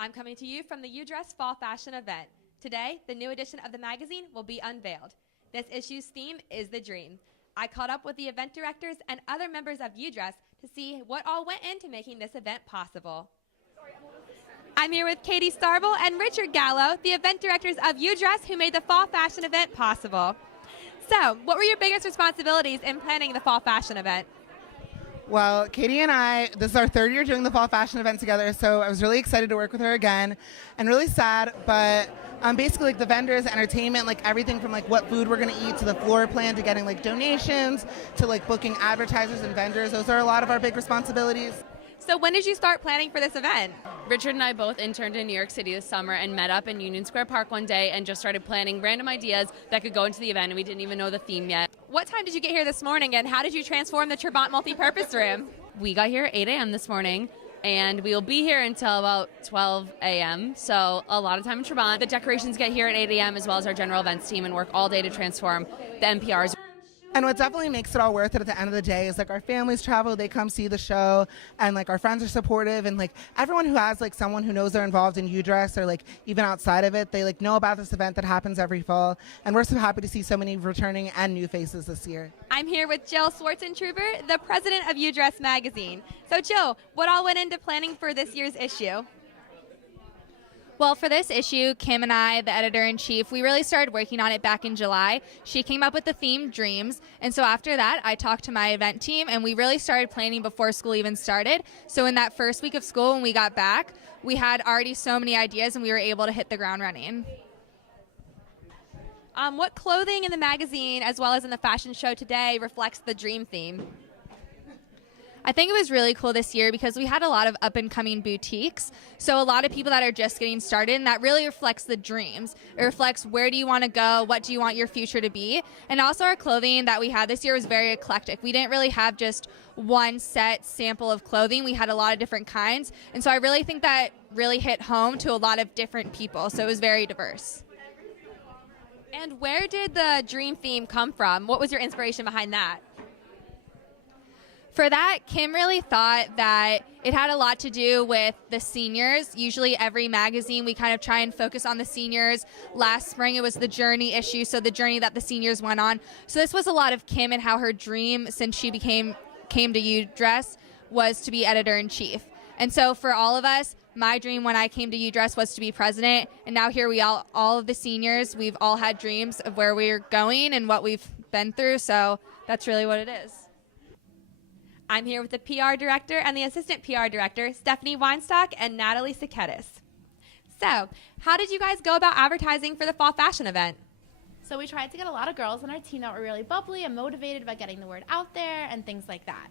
I'm coming to you from the UDress Fall Fashion event. Today, the new edition of the magazine will be unveiled. This issue's theme is the dream. I caught up with the event directors and other members of UDress to see what all went into making this event possible. I'm here with Katie Starble and Richard Gallo, the event directors of UDress, who made the Fall Fashion event possible. So, what were your biggest responsibilities in planning the Fall Fashion event? Well, Katie and I, this is our third year doing the Fall Fashion event together, so I was really excited to work with her again, and really sad, but basically like the vendors, entertainment, like everything from like what food we're going to eat to the floor plan to getting like donations to like booking advertisers and vendors. Those are a lot of our big responsibilities. So when did you start planning for this event? Richard and I both interned in New York City this summer and met up in Union Square Park one day and just started planning random ideas that could go into the event, and we didn't even know the theme yet. What time did you get here this morning, and how did you transform the Trabant multi-purpose room? We got here at 8 a.m. this morning, and we will be here until about 12 a.m., so a lot of time in Trabant. The decorations get here at 8 a.m. as well as our general events team and work all day to transform the NPRs. And what definitely makes it all worth it at the end of the day is like our families travel, they come see the show, and like our friends are supportive, and like everyone who has like someone who knows they're involved in UDress or like even outside of it, they like know about this event that happens every fall, and we're so happy to see so many returning and new faces this year. I'm here with Jill Swartzentruber, the president of UDress magazine. So Jill, what all went into planning for this year's issue? Well, for this issue, Kim and I, the editor-in-chief, we really started working on it back in July. She came up with the theme, Dreams, and so after that, I talked to my event team, and we really started planning before school even started. So in that first week of school, when we got back, we had already so many ideas, and we were able to hit the ground running. What clothing in the magazine, as well as in the fashion show today, reflects the dream theme? I think it was really cool this year because we had a lot of up-and-coming boutiques, so a lot of people that are just getting started, and that really reflects the dreams. It reflects where do you want to go, what do you want your future to be, and also our clothing that we had this year was very eclectic. We didn't really have just one set sample of clothing. We had a lot of different kinds, and so I really think that really hit home to a lot of different people, so it was very diverse. And where did the dream theme come from? What was your inspiration behind that? For that, Kim really thought that it had a lot to do with the seniors. Usually every magazine, we kind of try and focus on the seniors. Last spring, it was the journey issue, so the journey that the seniors went on. So this was a lot of Kim and how her dream, since she came to UDress, was to be editor-in-chief. And so for all of us, my dream when I came to UDress was to be president, and now here we all of the seniors, we've all had dreams of where we're going and what we've been through, so that's really what it is. I'm here with the PR director and the assistant PR director, Stephanie Weinstock and Natalie Siketis. So, how did you guys go about advertising for the Fall Fashion event? So we tried to get a lot of girls on our team that were really bubbly and motivated about getting the word out there and things like that.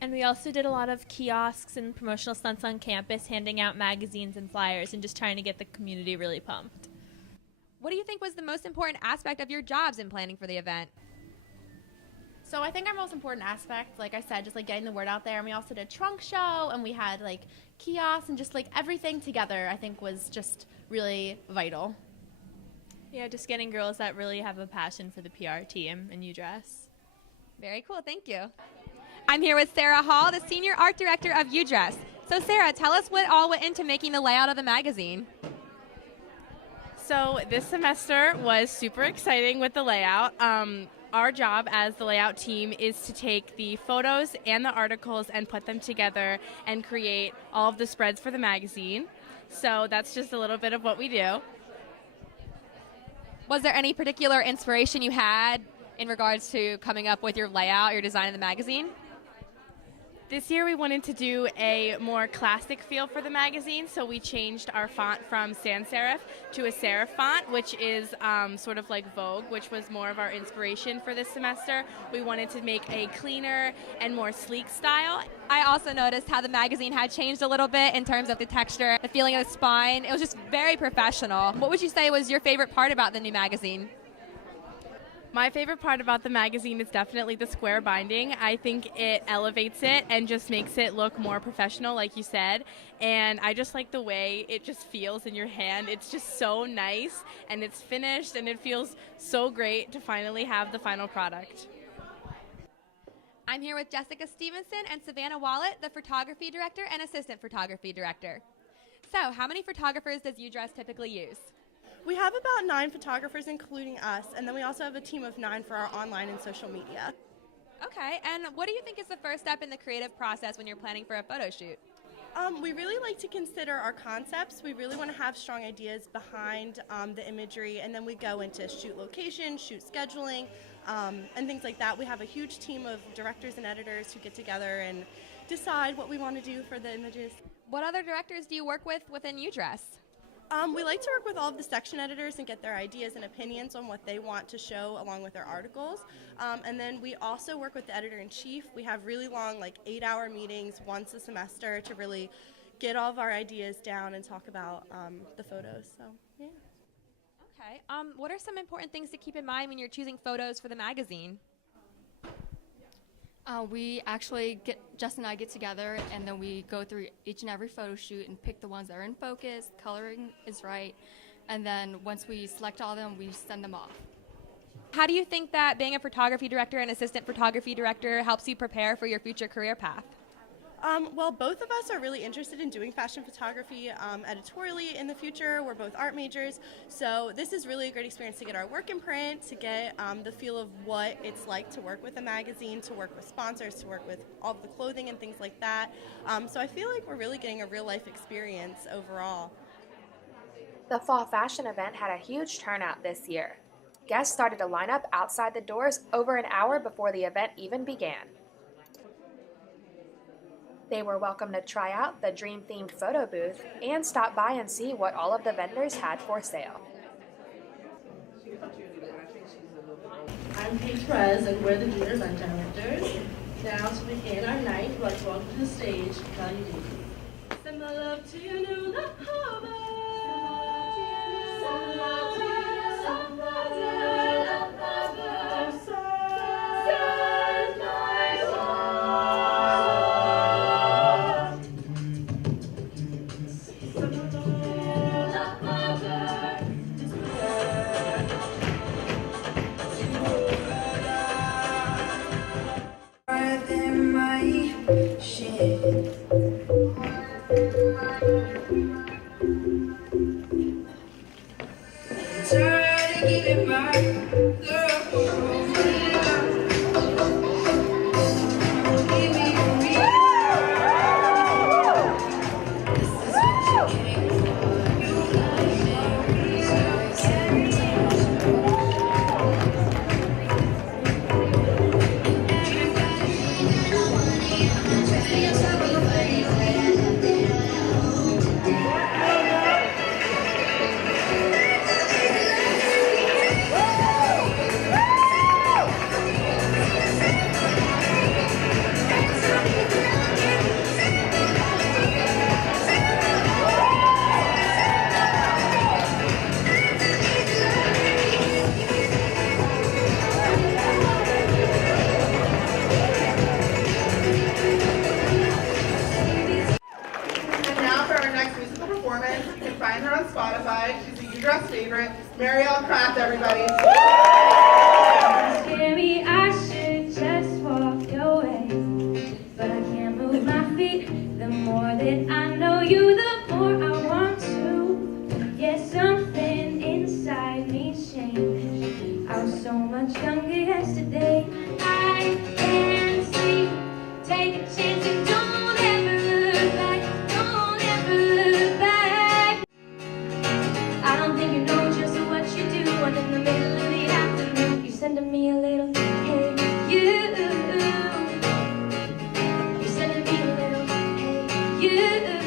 And we also did a lot of kiosks and promotional stunts on campus, handing out magazines and flyers and just trying to get the community really pumped. What do you think was the most important aspect of your jobs in planning for the event? So I think our most important aspect, like I said, just like getting the word out there. And we also did trunk show, and we had like kiosks, and just like everything together I think was just really vital. Yeah, just getting girls that really have a passion for the PR team and UDress. Very cool, thank you. I'm here with Sarah Hall, the senior art director of UDress. So Sarah, tell us what all went into making the layout of the magazine. So this semester was super exciting with the layout. Our job as the layout team is to take the photos and the articles and put them together and create all of the spreads for the magazine. So that's just a little bit of what we do. Was there any particular inspiration you had in regards to coming up with your layout, your design of the magazine? This year we wanted to do a more classic feel for the magazine, so we changed our font from sans serif to a serif font, which is sort of like Vogue, which was more of our inspiration for this semester. We wanted to make a cleaner and more sleek style. I also noticed how the magazine had changed a little bit in terms of the texture, the feeling of the spine. It was just very professional. What would you say was your favorite part about the new magazine? My favorite part about the magazine is definitely the square binding. I think it elevates it and just makes it look more professional, like you said. And I just like the way it just feels in your hand. It's just so nice, and it's finished, and it feels so great to finally have the final product. I'm here with Jessica Stevenson and Savannah Wallet, the photography director and assistant photography director. So, how many photographers does UDress typically use? We have about 9 photographers, including us, and then we also have a team of 9 for our online and social media. Okay, and what do you think is the first step in the creative process when you're planning for a photo shoot? We really like to consider our concepts. We really want to have strong ideas behind the imagery, and then we go into shoot location, shoot scheduling, and things like that. We have a huge team of directors and editors who get together and decide what we want to do for the images. What other directors do you work with within UDress? We like to work with all of the section editors and get their ideas and opinions on what they want to show along with their articles. And then we also work with the editor-in-chief. We have really long, like 8-hour meetings once a semester to really get all of our ideas down and talk about the photos. So, yeah. Okay. What are some important things to keep in mind when you're choosing photos for the magazine? Jess and I get together and then we go through each and every photo shoot and pick the ones that are in focus, coloring is right, and then once we select all of them, we send them off. How do you think that being a photography director and assistant photography director helps you prepare for your future career path? Well, both of us are really interested in doing fashion photography editorially in the future. We're both art majors, so this is really a great experience to get our work in print, to get the feel of what it's like to work with a magazine, to work with sponsors, to work with all of the clothing and things like that. So I feel like we're really getting a real life experience overall. The fall fashion event had a huge turnout this year. Guests started to line up outside the doors over an hour before the event even began. They were welcome to try out the dream-themed photo booth and stop by and see what all of the vendors had for sale. I'm Paige Perez, and we're the junior event directors. Now, to begin our night, we'd like to welcome to the stage Kelly D. Send my love to your new love harbor. Send my love to your love harbor. Send my love. Send my love harbor. Within my shed. Try to give it my find her on Spotify. She's a UDress favorite. Marielle Craft, everybody. Scary, I should just walk away, but I can't move my feet. The more that I know you, the more I want to. Yeah, something inside me's changed. I was so much younger yesterday. I can't sleep. Take a chance and don't ever look back. Don't ever look back. I don't think you know just what you do. And in the middle of the afternoon, you're sending me a little hey you. You're sending me a little hey you.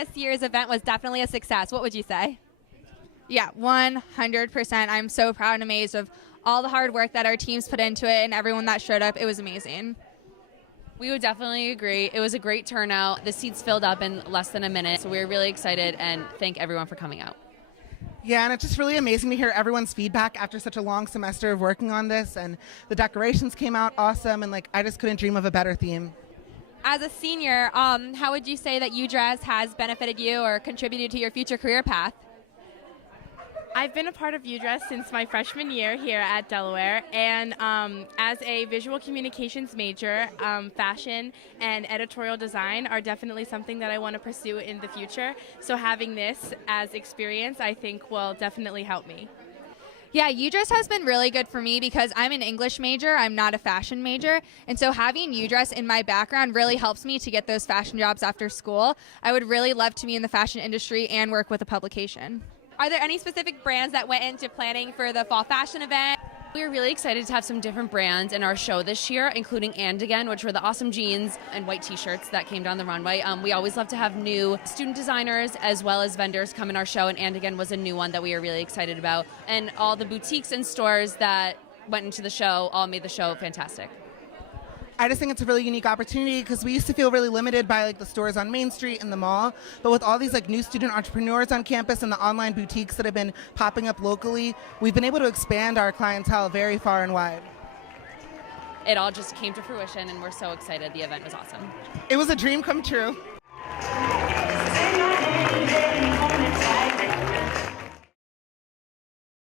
this year's event was definitely a success. What would you say? Yeah, 100%. I'm so proud and amazed of all the hard work that our teams put into it and everyone that showed up. It was amazing. We would definitely agree. It was a great turnout. The seats filled up in less than a minute, so we were really excited and thank everyone for coming out. Yeah, and it's just really amazing to hear everyone's feedback after such a long semester of working on this, and the decorations came out awesome, and I just couldn't dream of a better theme. As a senior, how would you say that UDress has benefited you or contributed to your future career path? I've been a part of UDress since my freshman year here at Delaware, and as a visual communications major, fashion and editorial design are definitely something that I want to pursue in the future. So having this as experience, I think, will definitely help me. Yeah, UDress has been really good for me because I'm an English major. I'm not a fashion major. And so having UDress in my background really helps me to get those fashion jobs after school. I would really love to be in the fashion industry and work with a publication. Are there any specific brands that went into planning for the fall fashion event? We were really excited to have some different brands in our show this year, including And Again, which were the awesome jeans and white t-shirts that came down the runway. We always love to have new student designers as well as vendors come in our show, and Again was a new one that we are really excited about. And all the boutiques and stores that went into the show all made the show fantastic. I just think it's a really unique opportunity because we used to feel really limited by the stores on Main Street and the mall, but with all these new student entrepreneurs on campus and the online boutiques that have been popping up locally, we've been able to expand our clientele very far and wide. It all just came to fruition and we're so excited. The event was awesome. It was a dream come true.